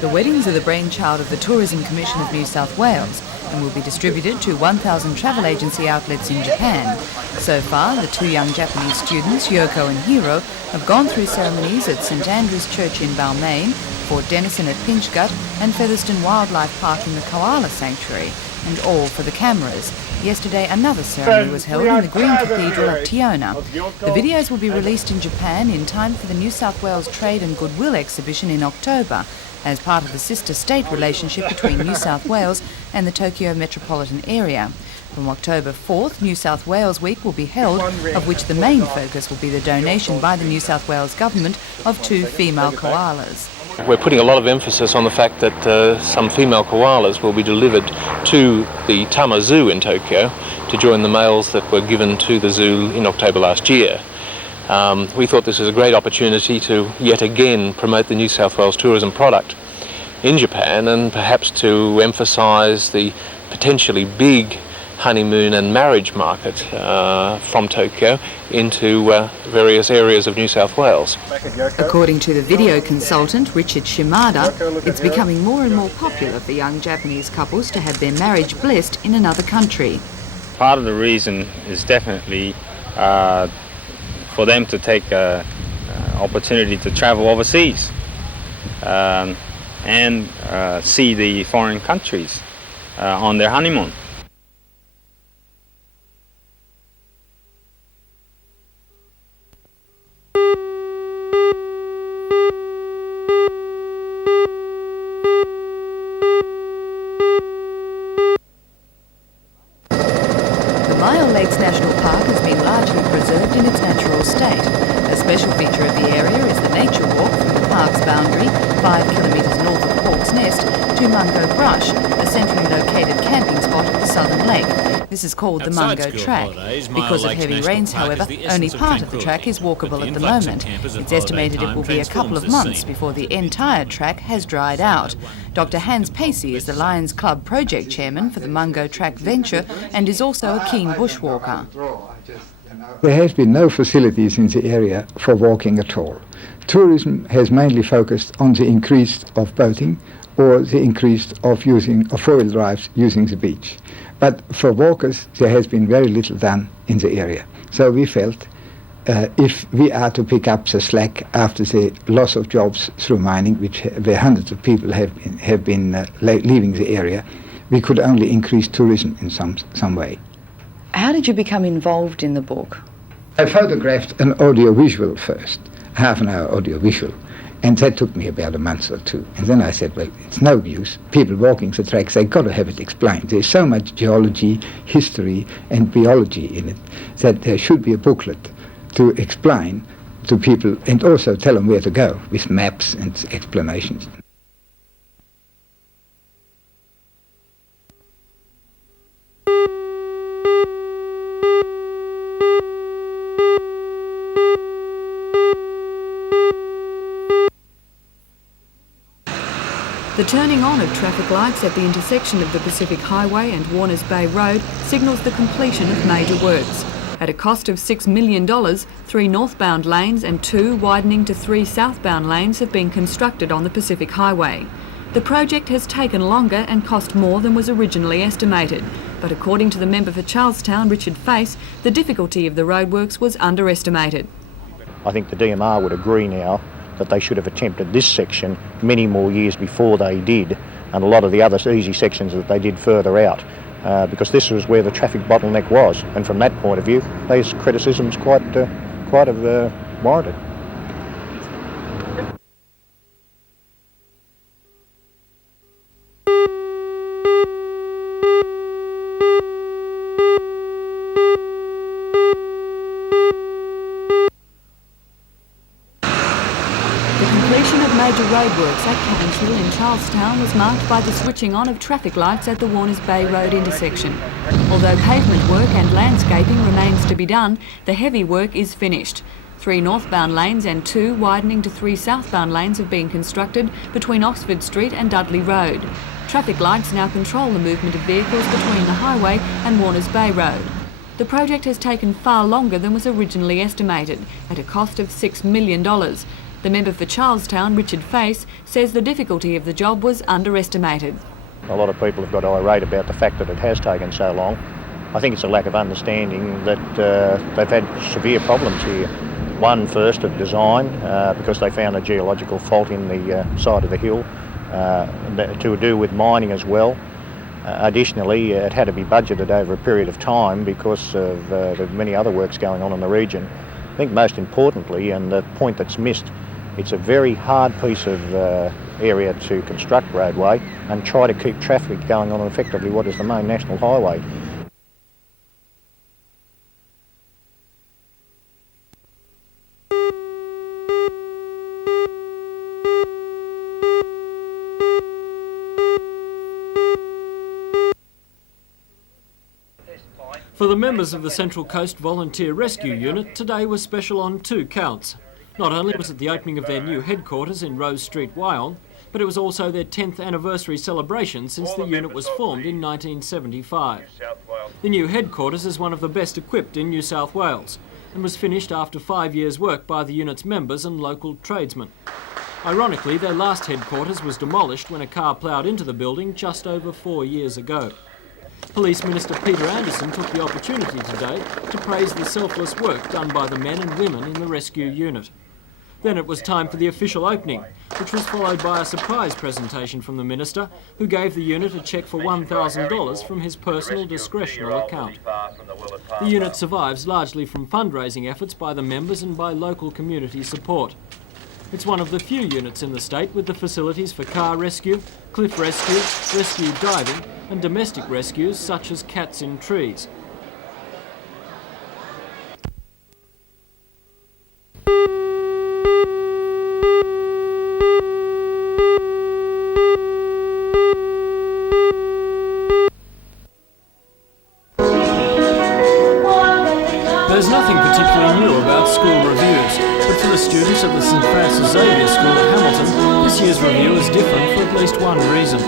The weddings are the brainchild of the Tourism Commission of New South Wales and will be distributed to 1,000 travel agency outlets in Japan. So far, the two young Japanese students, Yoko and Hiro, have gone through ceremonies at St Andrew's Church in Balmain, Fort Denison at Pinchgut and Featherston Wildlife Park in the Koala Sanctuary, and all for the cameras. Yesterday, another ceremony was held in the Green Cathedral at Tiona. The videos will be released in Japan in time for the New South Wales Trade and Goodwill exhibition in October, as part of the sister-state relationship between New South Wales and the Tokyo metropolitan area. From October 4th, New South Wales Week will be held, of which the main focus will be the donation by the New South Wales Government of 2 female koalas. We're putting a lot of emphasis on the fact that some female koalas will be delivered to the Tama Zoo in Tokyo to join the males that were given to the zoo in October last year. We thought this was a great opportunity to yet again promote the New South Wales tourism product in Japan and perhaps to emphasise the potentially big honeymoon and marriage market from Tokyo into various areas of New South Wales. According to the video consultant Richard Shimada, it's becoming more and more popular for young Japanese couples to have their marriage blessed in another country. Part of the reason is definitely for them to take an opportunity to travel overseas and see the foreign countries on their honeymoon. National Park has been largely preserved in its natural state. A special feature of the area is the nature walk from the park's boundary, 5 kilometres north of Hawke's Nest, to Mungo Brush, a centrally located camping spot at the southern lake. This is called the Mungo Track. Because of heavy rains, however, only part of the track is walkable at the moment. It's estimated it will be a couple of months before the entire track has dried out. Dr Hans Pacey is the Lions Club project chairman for the Mungo Track venture and is also a keen bushwalker. There has been no facilities in the area for walking at all. Tourism has mainly focused on the increase of boating or the increase of using four-wheel drives using the beach. But for walkers, there has been very little done in the area. So we felt if we are to pick up the slack after the loss of jobs through mining, where hundreds of people have been leaving the area, we could only increase tourism in some way. How did you become involved in the book? I photographed an audiovisual first, half-an-hour audiovisual, and that took me about a month or two. And then I said, well, it's no use. People walking the tracks, they've got to have it explained. There's so much geology, history, and biology in it that there should be a booklet to explain to people and also tell them where to go with maps and explanations. The turning on of traffic lights at the intersection of the Pacific Highway and Warners Bay Road signals the completion of major works. At a cost of $6 million, 3 northbound lanes and 2 widening to 3 southbound lanes have been constructed on the Pacific Highway. The project has taken longer and cost more than was originally estimated, but according to the member for Charlestown, Richard Face, the difficulty of the roadworks was underestimated. I think the DMR would agree now that they should have attempted this section many more years before they did, and a lot of the other easy sections that they did further out, because this was where the traffic bottleneck was, and from that point of view, those criticisms quite warranted. Major roadworks at Cabbage Hill in Charlestown was marked by the switching on of traffic lights at the Warners Bay Road intersection. Although pavement work and landscaping remains to be done, the heavy work is finished. 3 northbound lanes and 2 widening to 3 southbound lanes have been constructed between Oxford Street and Dudley Road. Traffic lights now control the movement of vehicles between the highway and Warners Bay Road. The project has taken far longer than was originally estimated, at a cost of $6 million. The member for Charlestown, Richard Face, says the difficulty of the job was underestimated. A lot of people have got irate about the fact that it has taken so long. I think it's a lack of understanding that they've had severe problems here. One, first, of design, because they found a geological fault in the side of the hill, to do with mining as well. Additionally, it had to be budgeted over a period of time because of the many other works going on in the region. I think most importantly, and the point that's missed, it's a very hard piece of area to construct roadway and try to keep traffic going on effectively what is the main national highway. For the members of the Central Coast Volunteer Rescue Unit, today was special on two counts. Not only was it the opening of their new headquarters in Rose Street, Wyong, but it was also their 10th anniversary celebration since the unit was formed in 1975. The new headquarters is one of the best equipped in New South Wales and was finished after 5 years' work by the unit's members and local tradesmen. Ironically, their last headquarters was demolished when a car ploughed into the building just over 4 years ago. Police Minister Peter Anderson took the opportunity today to praise the selfless work done by the men and women in the rescue unit. Then it was time for the official opening, which was followed by a surprise presentation from the Minister, who gave the unit a cheque for $1,000 from his personal discretionary account. The unit survives largely from fundraising efforts by the members and by local community support. It's one of the few units in the state with the facilities for car rescue, cliff rescue, rescue diving and domestic rescues such as cats in trees. There's nothing particularly new about school reviews, but for the students at the St Francis Xavier School at Hamilton, this year's review is different for at least one reason.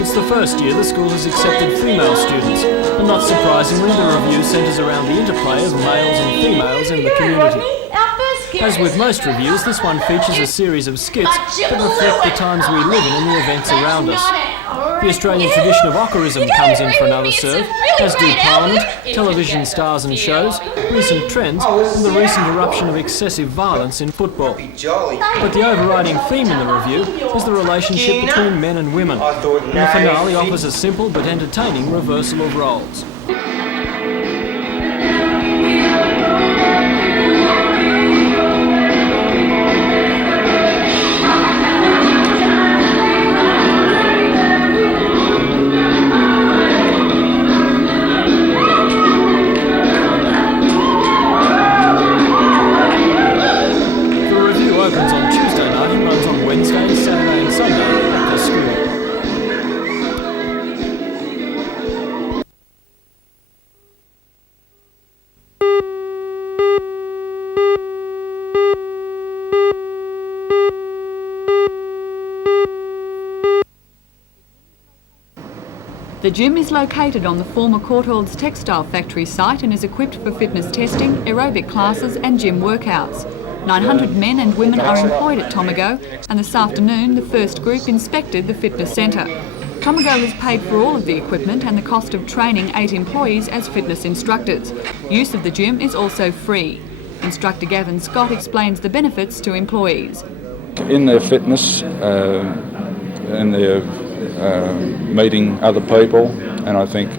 It's the first year the school has accepted female students, and not surprisingly the review centres around the interplay of males and females in the community. As with most reviews, this one features a series of skits that reflect the times we live in and the events around us. The Australian tradition of ocarism comes in for another serve, as do Parliament, television stars and shows, recent trends, and the recent eruption of excessive violence in football. But the overriding theme in the review is the relationship between men and women, and the finale offers a simple but entertaining reversal of roles. The gym is located on the former Courtaulds textile factory site and is equipped for fitness testing, aerobic classes and gym workouts. 900 men and women are employed at Tomago, and this afternoon the first group inspected the fitness centre. Tomago has paid for all of the equipment and the cost of training 8 employees as fitness instructors. Use of the gym is also free. Instructor Gavin Scott explains the benefits to employees. In their fitness, in their meeting other people, and I think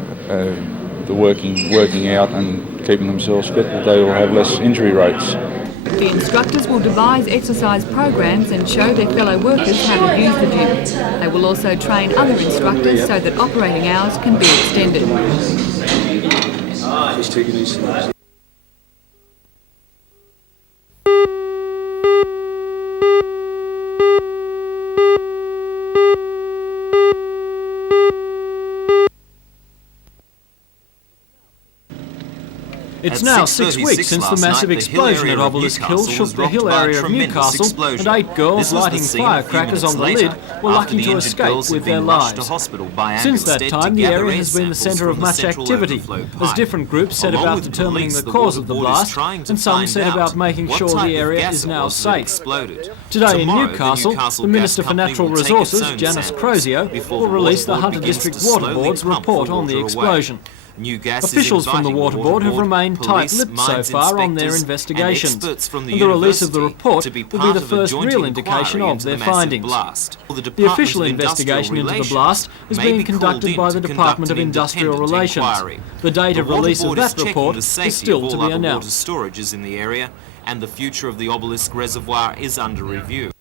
the working out and keeping themselves fit, they will have less injury rates. The instructors will devise exercise programs and show their fellow workers how to use the gym. They will also train other instructors so that operating hours can be extended. Just taking these slides. It's now 6 weeks since the massive explosion at Obelisk Hill shook the hill area of Newcastle, and 8 girls lighting firecrackers on the lid were lucky to escape with their lives. Since that time, the area has been the centre of much activity, as different groups set about determining the cause of the blast, and some set about making sure the area is now safe. Today in Newcastle, the Minister for Natural Resources, Janice Crozio, will release the Hunter District Water Board's report on the explosion. Officials from the Water Board have remained tight-lipped so far on their investigations, and the release of the report will be the first real indication of their findings. The official investigation into the blast is being conducted by the Department of Industrial Relations. The date of release of that report is still to be announced. Storages in the area, and the future of the Obelisk Reservoir is under review.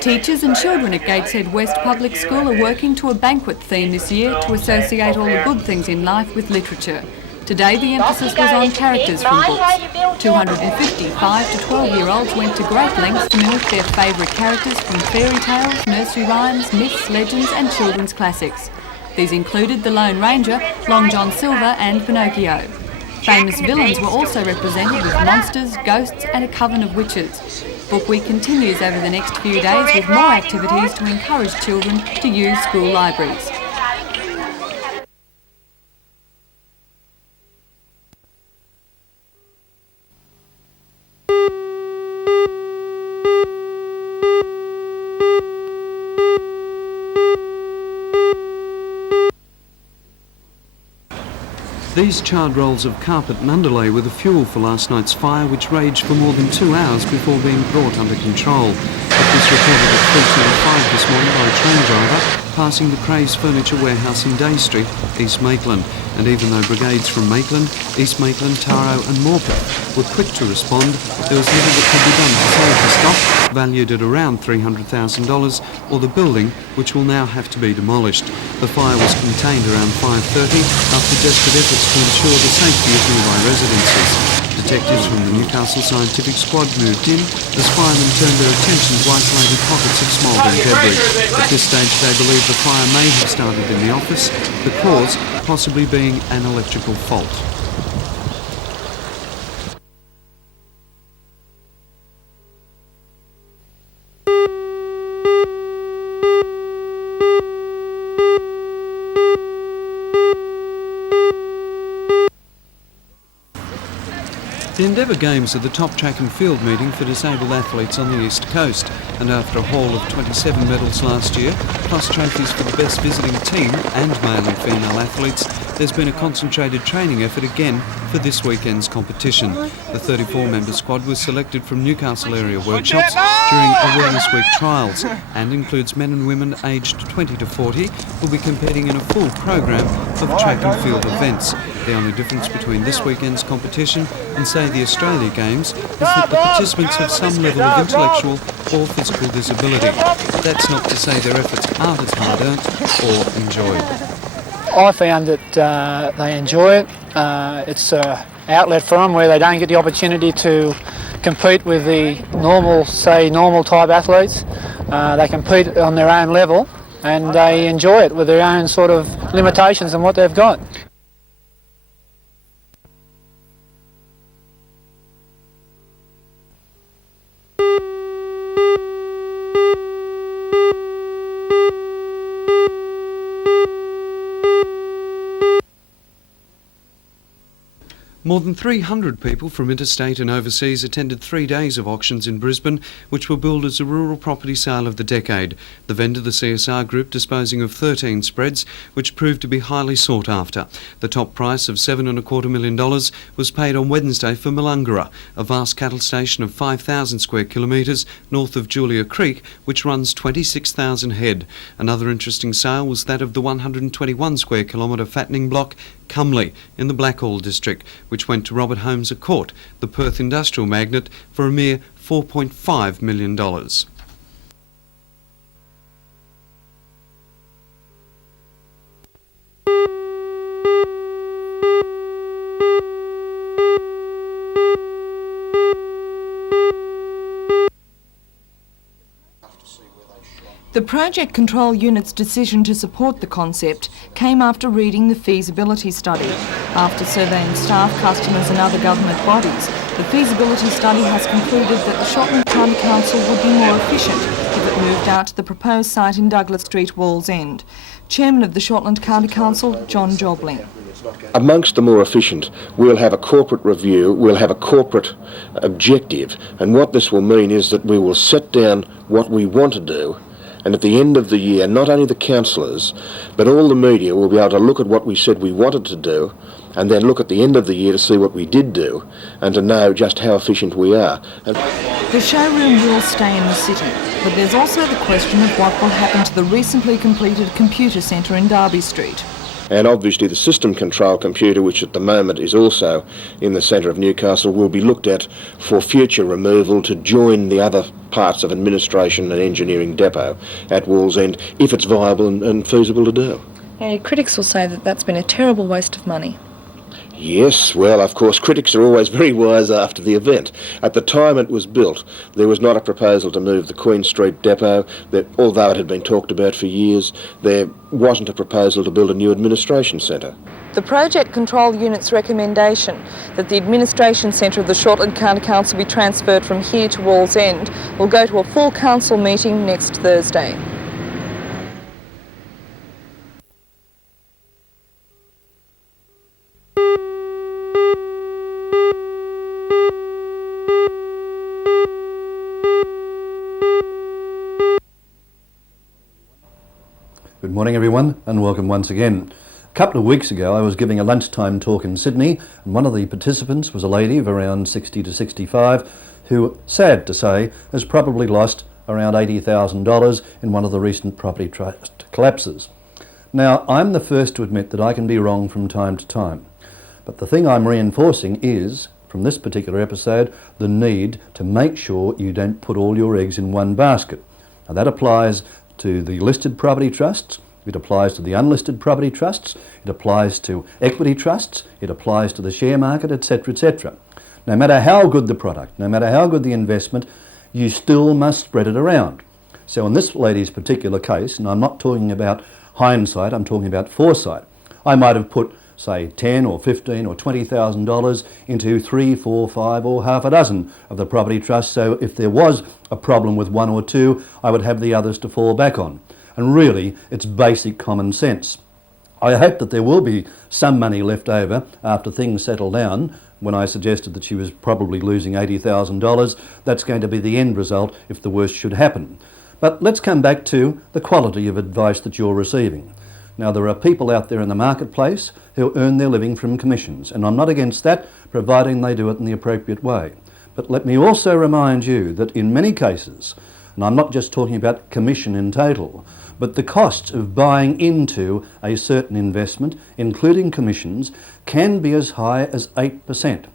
Teachers and children at Gateshead West Public School are working to a banquet theme this year to associate all the good things in life with literature. Today the emphasis was on characters from books. 250 5 to 12-year-olds went to great lengths to mimic their favourite characters from fairy tales, nursery rhymes, myths, legends and children's classics. These included the Lone Ranger, Long John Silver and Pinocchio. Famous villains were also represented with monsters, ghosts and a coven of witches. Book Week continues over the next few days with more activities to encourage children to use school libraries. These charred rolls of carpet and underlay were the fuel for last night's fire, which raged for more than 2 hours before being brought under control. It was reported at 3:25 this morning by a train driver passing the Crays Furniture Warehouse in Day Street, East Maitland. And even though brigades from Maitland, East Maitland, Taro and Morpeth were quick to respond, there was little that could be done to save the stock, valued at around $300,000, or the building, which will now have to be demolished. The fire was contained around 5:30 after desperate efforts to ensure the safety of nearby residences. Detectives from the Newcastle Scientific Squad moved in as firemen turned their attention to isolated pockets of smouldering debris. At this stage they believe the fire may have started in the office, the cause possibly being an electrical fault. The Endeavour Games are the top track and field meeting for disabled athletes on the East Coast, and after a haul of 27 medals last year, plus trophies for the best visiting team and male and female athletes, there's been a concentrated training effort again for this weekend's competition. The 34-member squad was selected from Newcastle area workshops during Awareness Week trials and includes men and women aged 20 to 40 who will be competing in a full program of track and field events. The only difference between this weekend's competition and, say, the Australia Games is that the participants have some level of intellectual or physical disability. That's not to say their efforts aren't as hard-earned or enjoyed. I found that they enjoy it. It's an outlet for them where they don't get the opportunity to compete with the normal type athletes. They compete on their own level and they enjoy it with their own sort of limitations and what they've got. More than 300 people from interstate and overseas attended 3 days of auctions in Brisbane, which were billed as a rural property sale of the decade. The vendor, the CSR Group, disposing of 13 spreads, which proved to be highly sought after. The top price of $7.25 million was paid on Wednesday for Mulungara, a vast cattle station of 5,000 square kilometres north of Julia Creek, which runs 26,000 head. Another interesting sale was that of the 121 square kilometre fattening block Cumley in the Blackall district, which went to Robert Holmes a Court, the Perth industrial magnate, for a mere $4.5 million. The Project Control Unit's decision to support the concept came after reading the feasibility study. After surveying staff, customers and other government bodies, the feasibility study has concluded that the Shotland County Council would be more efficient if it moved out to the proposed site in Douglas Street, Wallsend. Chairman of the Shotland County Council, John Jobling. Amongst the more efficient, we'll have a corporate review, we'll have a corporate objective, and what this will mean is that we will set down what we want to do, and at the end of the year, not only the councillors, but all the media will be able to look at what we said we wanted to do, and then look at the end of the year to see what we did do, and to know just how efficient we are. The showroom will stay in the city, but there's also the question of what will happen to the recently completed computer centre in Derby Street. And obviously the system control computer, which at the moment is also in the centre of Newcastle, will be looked at for future removal to join the other parts of administration and engineering depot at Wallsend, if it's viable and feasible to do. Critics will say that that's been a terrible waste of money. Yes, well, of course, critics are always very wise after the event. At the time it was built, there was not a proposal to move the Queen Street depot, although it had been talked about for years. There wasn't a proposal to build a new administration centre. The Project Control Unit's recommendation that the administration centre of the Shortland County Council be transferred from here to Wallsend will go to a full council meeting next Thursday. Good morning everyone and welcome once again. A couple of weeks ago I was giving a lunchtime talk in Sydney and one of the participants was a lady of around 60 to 65 who, sad to say, has probably lost around $80,000 in one of the recent property trust collapses. Now I'm the first to admit that I can be wrong from time to time, but the thing I'm reinforcing is, from this particular episode, the need to make sure you don't put all your eggs in one basket. Now that applies to the listed property trusts, it applies to the unlisted property trusts, it applies to equity trusts, it applies to the share market, etc., etc. No matter how good the product, no matter how good the investment, you still must spread it around. So in this lady's particular case, and I'm not talking about hindsight, I'm talking about foresight, I might have put, say, $10 or $15 or $20,000 into 3, 4, 5 or half a dozen of the property trusts, so if there was a problem with one or two, I would have the others to fall back on. And really, it's basic common sense. I hope that there will be some money left over after things settle down. When I suggested that she was probably losing $80,000, that's going to be the end result if the worst should happen. But let's come back to the quality of advice that you're receiving. Now, there are people out there in the marketplace who earn their living from commissions, and I'm not against that, providing they do it in the appropriate way. But let me also remind you that in many cases, and I'm not just talking about commission in total, but the costs of buying into a certain investment, including commissions, can be as high as 8%.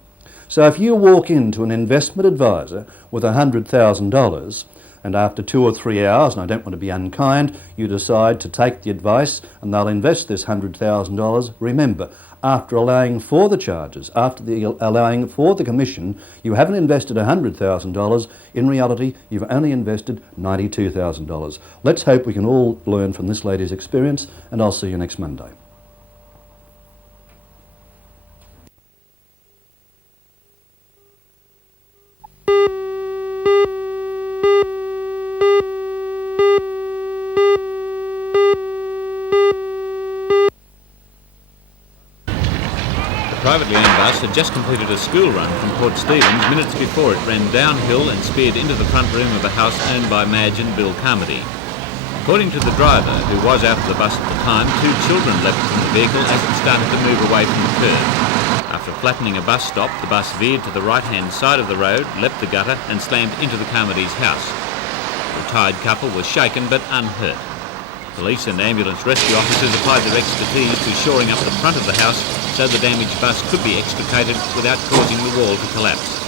So if you walk into an investment advisor with $100,000, and after 2 or 3 hours, and I don't want to be unkind, you decide to take the advice and they'll invest this $100,000. Remember, after allowing for the charges, after allowing for the commission, you haven't invested $100,000. In reality, you've only invested $92,000. Let's hope we can all learn from this lady's experience, and I'll see you next Monday. The privately owned bus had just completed a school run from Port Stephens minutes before it ran downhill and speared into the front room of a house owned by Madge and Bill Carmody. According to the driver, who was out of the bus at the time, 2 children leapt from the vehicle as it started to move away from the curb. After flattening a bus stop, the bus veered to the right-hand side of the road, leapt the gutter and slammed into the Carmody's house. The retired couple was shaken but unhurt. Police and ambulance rescue officers applied their expertise to shoring up the front of the house so the damaged bus could be extricated without causing the wall to collapse.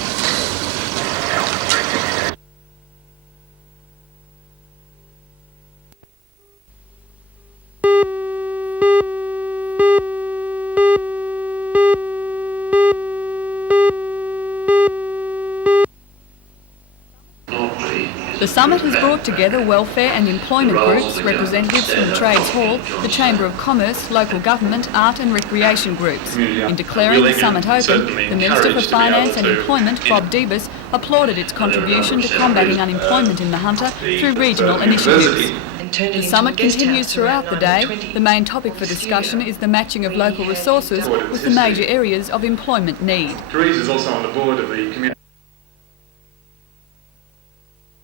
The summit has brought together welfare and employment groups, representatives from Trades Hall, the Chamber of Commerce, local government, art and recreation groups. In declaring the summit open, the Minister for Finance and Employment, Bob Debus, applauded its contribution to combating unemployment in the Hunter through regional initiatives. The summit continues throughout the day. The main topic for discussion is the matching of local resources with the major areas of employment need. Torres is also on the board of the community.